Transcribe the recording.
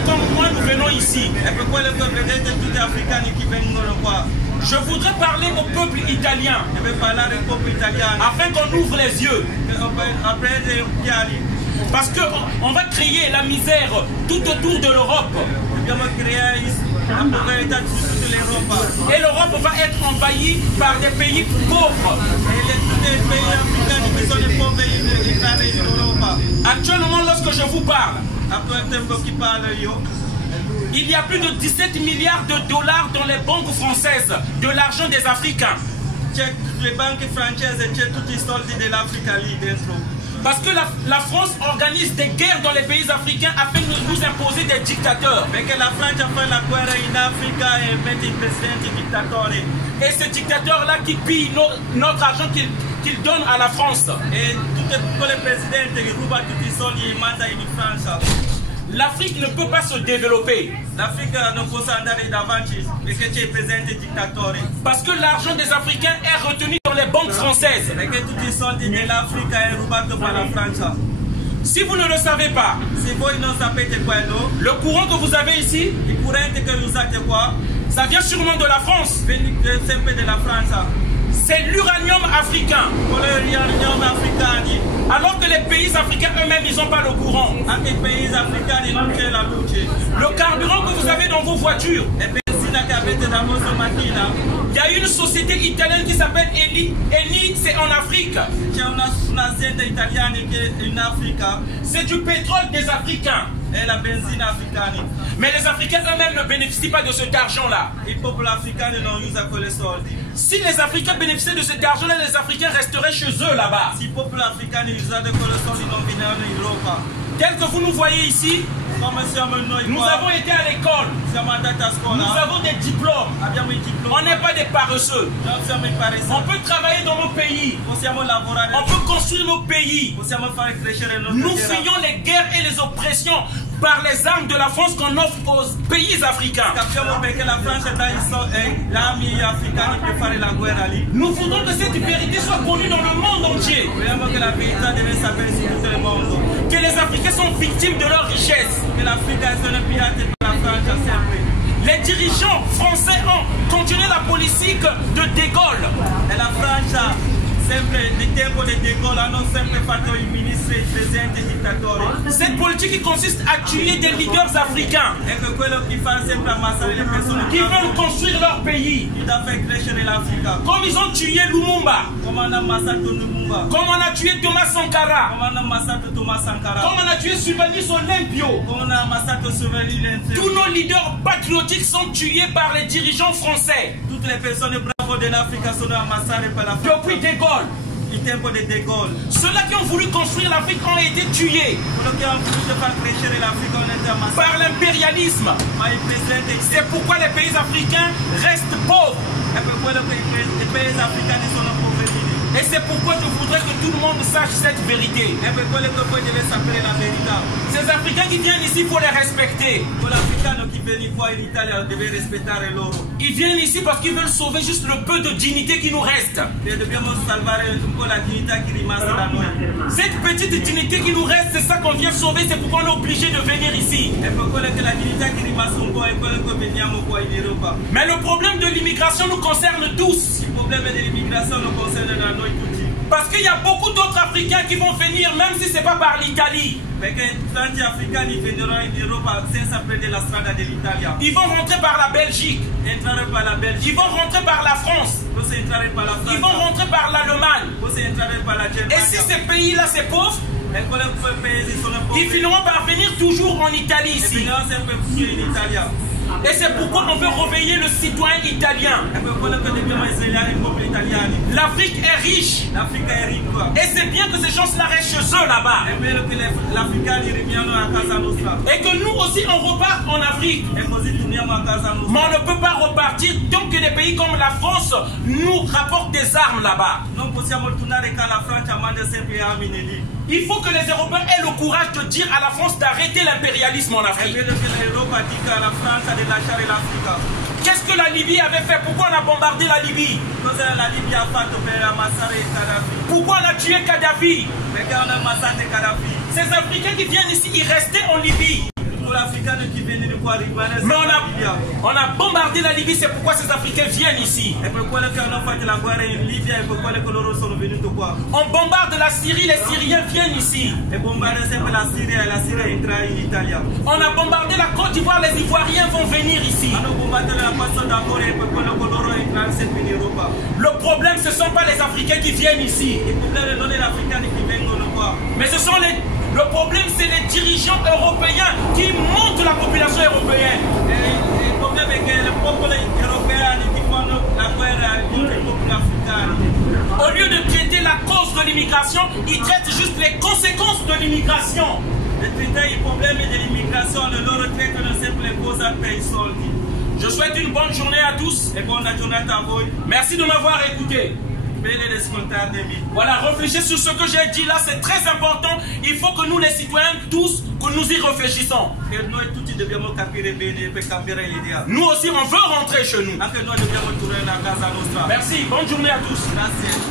Africains comme moi, nous venons ici? Je voudrais parler au peuple italien afin qu'on ouvre les yeux. Parce qu'on va créer la misère tout autour de l'Europe. Et l'Europe va être envahie par des pays pauvres. Actuellement, lorsque je vous parle, il y a plus de 17 milliards de dollars dans les banques françaises, de l'argent des Africains. Parce que la France organise des guerres dans les pays africains afin de nous imposer des dictateurs. Et ces dictateurs-là qui pillent notre argent qu'ils donnent à la France. L'Afrique ne peut pas se développer. Parce que l'argent des Africains est retenu dans les banques françaises. Si vous ne le savez pas, le courant que vous avez ici, ça vient sûrement de la France. C'est l'uranium africain. Alors que les pays africains eux-mêmes, ils n'ont pas le courant. Le carburant que vous avez dans vos voitures, il y a une société italienne qui s'appelle Eni. Eni, c'est en Afrique. C'est du pétrole des Africains. Mais les Africains eux-mêmes ne bénéficient pas de cet argent-là. Si les Africains bénéficiaient de cet argent-là, les Africains resteraient chez eux là-bas. Tel que vous nous voyez ici, nous avons été à l'école. Nous avons des diplômes. On n'est pas des paresseux. On peut travailler dans nos pays. On peut construire nos pays. Nous fuyons les guerres et les oppressions par les armes de la France qu'on offre aux pays africains. Nous voudrons que cette vérité soit connue dans le monde entier. Que les Africains sont victimes de leur richesse. Les dirigeants français ont continué la politique de De Gaulle. Cette politique qui consiste à tuer des leaders africains qui veulent construire leur pays. Comme ils ont tué Lumumba, comme on a tué Thomas Sankara, comme on a tué Sylvanus Olympio. Tous nos leaders patriotiques sont tués par les dirigeants français. Toutes les personnes de l'Afrique sont massacrées par la France. Depuis De Gaulle. Ceux-là qui ont voulu construire l'Afrique ont été tués par l'impérialisme. C'est pourquoi les pays africains restent pauvres. Et c'est pourquoi je voudrais que tout le monde sache cette vérité. Ces Africains qui viennent ici, il faut les respecter. Ils viennent ici parce qu'ils veulent sauver juste le peu de dignité qui nous reste. Cette petite dignité qui nous reste, c'est ça qu'on vient sauver, c'est pourquoi on est obligé de venir ici. Mais le problème de l'immigration nous concerne tous. Parce qu'il y a beaucoup d'autres Africains qui vont venir, même si ce n'est pas par l'Italie. Ils vont rentrer par la Belgique. Ils vont rentrer par la France. Ils vont rentrer par l'Allemagne. Et si ces pays-là, c'est pauvre, ils finiront par venir toujours en Italie ici. Et c'est pourquoi on veut réveiller le citoyen italien. L'Afrique est riche. Et c'est bien que ces gens-là restent chez eux là-bas. Et que nous aussi on reparte en Afrique. Mais on ne peut pas repartir tant que des pays comme la France nous rapportent des armes là-bas. Il faut que les Européens aient le courage de dire à la France d'arrêter l'impérialisme en Afrique. Qu'est-ce que la Libye avait fait? Pourquoi on a bombardé la Libye? Pourquoi on a tué Kadhafi? Ces Africains qui viennent ici, ils restaient en Libye. Mais on a bombardé la Libye, c'est pourquoi ces Africains viennent ici. On bombarde la Syrie, les Syriens viennent ici. On a bombardé la Côte d'Ivoire, les Ivoiriens vont venir ici. Le problème, ce ne sont pas les Africains qui viennent ici. Mais ce sont le problème, c'est les dirigeants européens qui montent la population européenne. Le problème est que le peuple européen qui font la guerre contre le peuple africain. Au lieu de traiter la cause de l'immigration, ils traitent juste les conséquences de l'immigration. Le problème de l'immigration, le leur traite ne sait plus les causes à pays soldes. Je souhaite une bonne journée à tous. Et bonne journée à vous. Merci de m'avoir écouté. Voilà, réfléchissez sur ce que j'ai dit là, c'est très important. Il faut que nous les citoyens tous, que nous y réfléchissons. Nous aussi on veut rentrer chez nous. Merci, bonne journée à tous. Merci.